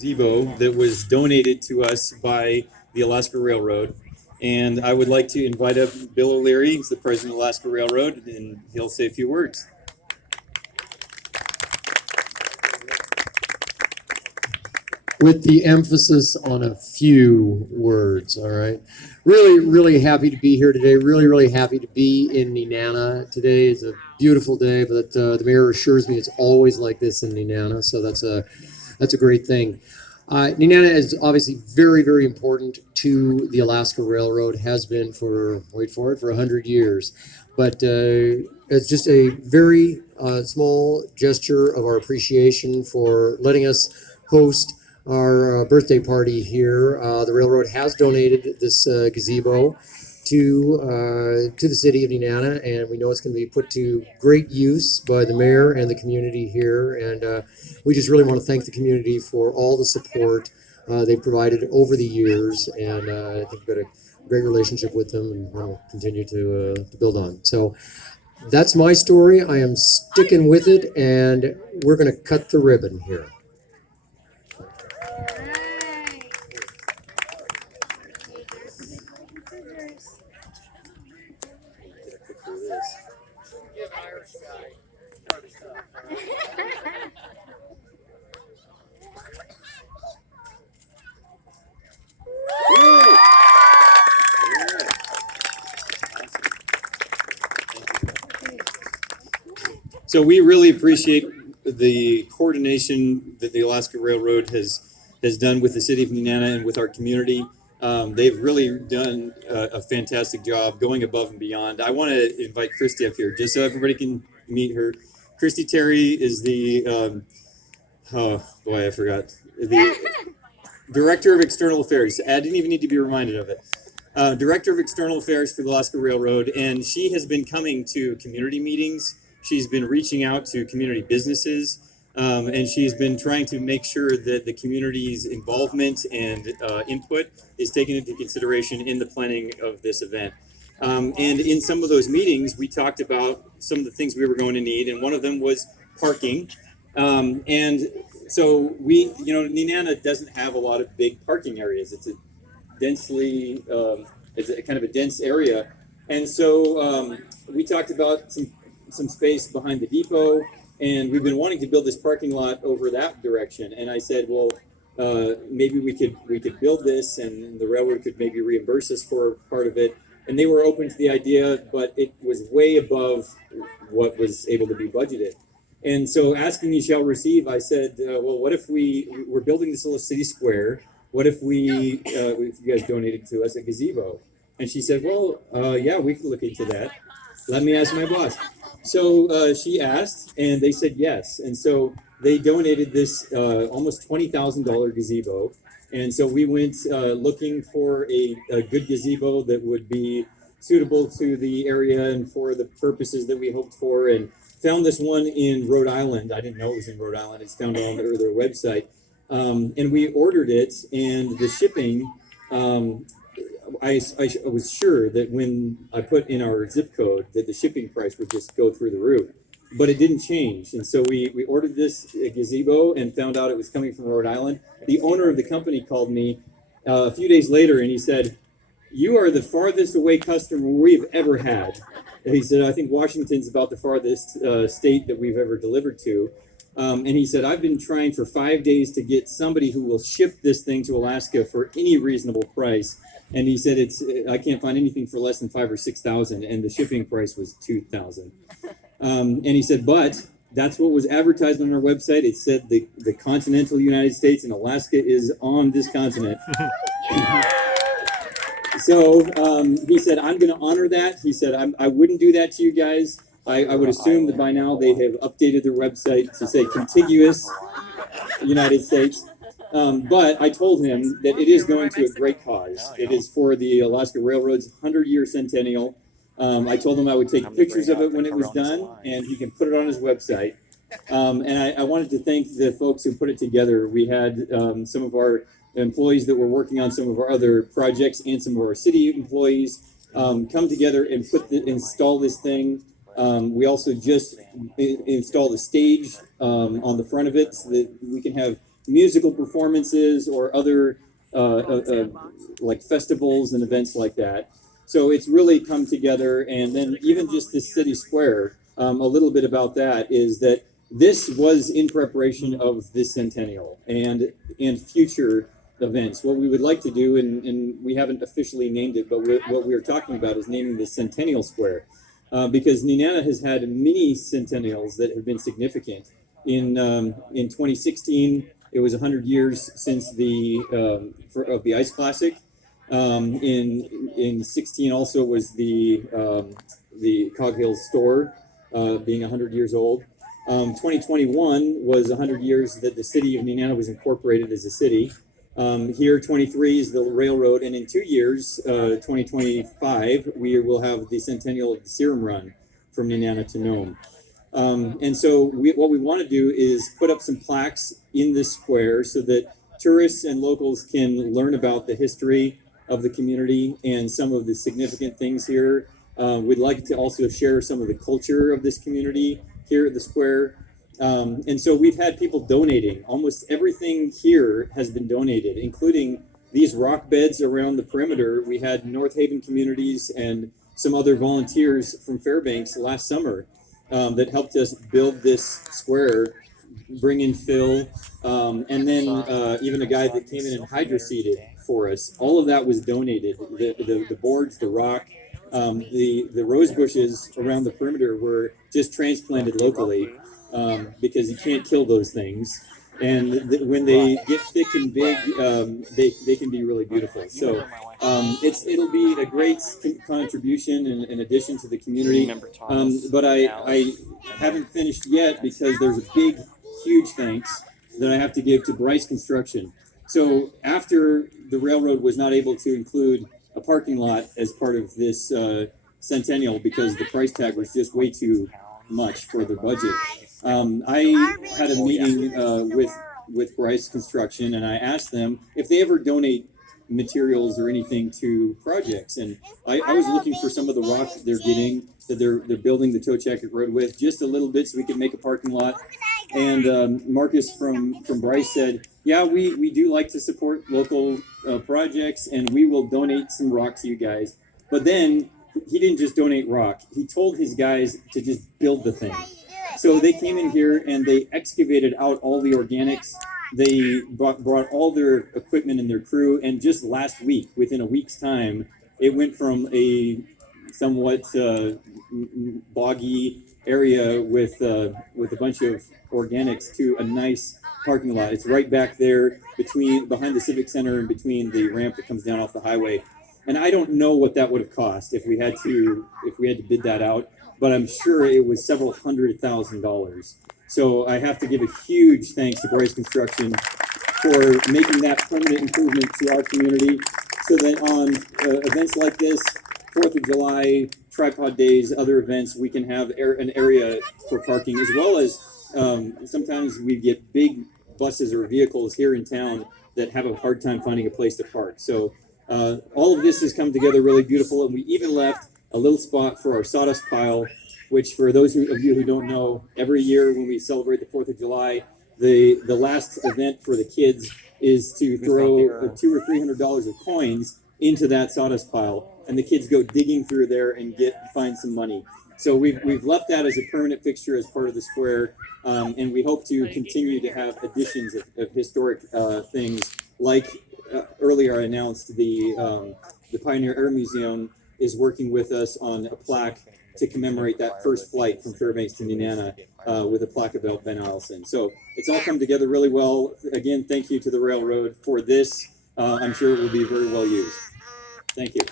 gazebo that was donated to us by the Alaska Railroad. And I would like to invite up Bill O'Leary, he's the president of Alaska Railroad, and he'll say a few words. With the emphasis on a few words, all right? Really, really happy to be here today. Really, really happy to be in Nenana today. It's a beautiful day, but the mayor assures me it's always like this in Nenana, so that's a great thing. Nenana is obviously very, very important to the Alaska Railroad, has been for, wait for it, for 100 years. But it's just a very small gesture of our appreciation for letting us host our birthday party here. The railroad has donated this gazebo to the city of Nenana, and we know it's going to be put to great use by the mayor and the community here. And we just really want to thank the community for all the support they've provided over the years, and I think we've got a great relationship with them, and we'll continue to build on. So that's my story. I am sticking with it, and we're going to cut the ribbon here. So we really appreciate the coordination that the Alaska Railroad has done with the city of Nenana and with our community. They've really done a fantastic job going above and beyond. I want to invite Christy up here just so everybody can meet her. Christy Terry is the, oh boy, I forgot, the Director of External Affairs. I didn't even need to be reminded of it. Director of External Affairs for the Alaska Railroad, and she has been coming to community meetings. She's been reaching out to community businesses, and she's been trying to make sure that the community's involvement and input is taken into consideration in the planning of this event. And in some of those meetings, we talked about some of the things we were going to need, and one of them was parking. And so Nenana doesn't have a lot of big parking areas. It's a densely, it's a kind of a dense area. And so we talked about some space behind the depot, and we've been wanting to build this parking lot over that direction. And I said, well, maybe we could build this, and the railroad could maybe reimburse us for part of it. And they were open to the idea, but it was way above what was able to be budgeted. And so, asking you shall receive, I said, well, what if we're building this little city square? What if if you guys donated to us a gazebo? And she said, well, yeah, we could look into that. Let me ask my boss. So she asked, and they said yes. And so they donated this almost $20,000 gazebo. And so we went looking for a good gazebo that would be suitable to the area and for the purposes that we hoped for, and found this one in Rhode Island. I didn't know it was in Rhode Island. It's found on their website. And we ordered it, and the shipping, I was sure that when I put in our zip code that the shipping price would just go through the roof, but it didn't change. And so we ordered this gazebo and found out it was coming from Rhode Island. The owner of the company called me a few days later, and he said, "You are the farthest away customer we've ever had." And he said, "I think Washington's about the farthest state that we've ever delivered to." And he said, "I've been trying for 5 days to get somebody who will ship this thing to Alaska for any reasonable price." And he said, I can't find anything for less than 5,000 or 6,000, and the shipping price was 2,000. And he said, but that's what was advertised on our website. It said the continental United States, and Alaska is on this continent. So he said, I'm going to honor that. He said, I wouldn't do that to you guys. I would assume that by now they have updated their website to say contiguous United States. But I told him that it is going to a great cause. It is for the Alaska Railroad's 100-year Centennial. I told him I would take pictures of it when it was done, and he can put it on his website. And I wanted to thank the folks who put it together. We had some of our employees that were working on some of our other projects, and some of our city employees come together and install this thing. We also just installed a stage on the front of it so that we can have musical performances or other like festivals and events like that. So it's really come together. And then even just the city square, a little bit about that is that this was in preparation of this centennial and future events. What we would like to do, and we haven't officially named it, but what we are talking about is naming the Centennial Square, because Nenana has had many centennials that have been significant. In 2016, it was 100 years since of the Ice Classic. In 16 also was the Cog Hill store being 100 years old. 2021 was 100 years that the city of Nenana was incorporated as a city. Here, 23 is the railroad, and in 2 years, 2025, we will have the centennial of the Serum Run from Nenana to Nome. And so what we want to do is put up some plaques in this square so that tourists and locals can learn about the history of the community and some of the significant things here. We'd like to also share some of the culture of this community here at the square. And so we've had people donating. Almost everything here has been donated, including these rock beds around the perimeter. We had North Haven Communities and some other volunteers from Fairbanks last summer that helped us build this square, bring in fill, and then even a guy that came in and hydro-seeded for us. All of that was donated. The boards, the rock, the rose bushes around the perimeter were just transplanted locally because you can't kill those things. And when they get thick and big, they can be really beautiful. So it'll be a great contribution and addition to the community. But I haven't finished yet because there's a big, huge thanks that I have to give to Bryce Construction. So after the railroad was not able to include a parking lot as part of this centennial because the price tag was just way too much for the budget. I had a meeting with Bryce Construction, and I asked them if they ever donate materials or anything to projects. And I was looking for some of the rock they're getting, that they're building the Toe Jacket Road with, just a little bit so we could make a parking lot. And Marcus from Bryce said, yeah, we do like to support local projects, and we will donate some rock to you guys. But then he didn't just donate rock. He told his guys to just build the thing. So they came in here and they excavated out all the organics. They brought all their equipment and their crew. And just last week, within a week's time, it went from a somewhat boggy area with a bunch of organics to a nice parking lot. It's right back there behind the Civic Center and between the ramp that comes down off the highway. And I don't know what that would have cost if we had to bid that out, but I'm sure it was several $100,000. So I have to give a huge thanks to Bryce Construction for making that permanent improvement to our community so that on events like this, 4th of July, Tripod Days, other events, we can have an area for parking, as well as sometimes we get big buses or vehicles here in town that have a hard time finding a place to park. So all of this has come together really beautiful, and we even left a little spot for our sawdust pile, which for those of you who don't know, every year when we celebrate the 4th of July, the last event for the kids is to throw $200 or $300 of coins into that sawdust pile, and the kids go digging through there and find some money. So we've left that as a permanent fixture as part of the square, and we hope to continue to have additions of historic things like earlier I announced the Pioneer Air Museum is working with us on a plaque to commemorate that first flight from Fairbanks to Nenana with a plaque about Ben Allison. So it's all come together really well. Again, thank you to the railroad for this. I'm sure it will be very well used. Thank you.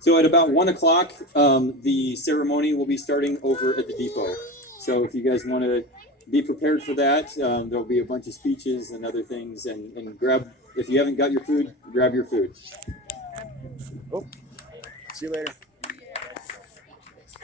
So at about 1 o'clock, the ceremony will be starting over at the depot. So if you guys want to be prepared for that, there'll be a bunch of speeches and other things. And grab, if you haven't got your food, grab your food. Oh, see you later.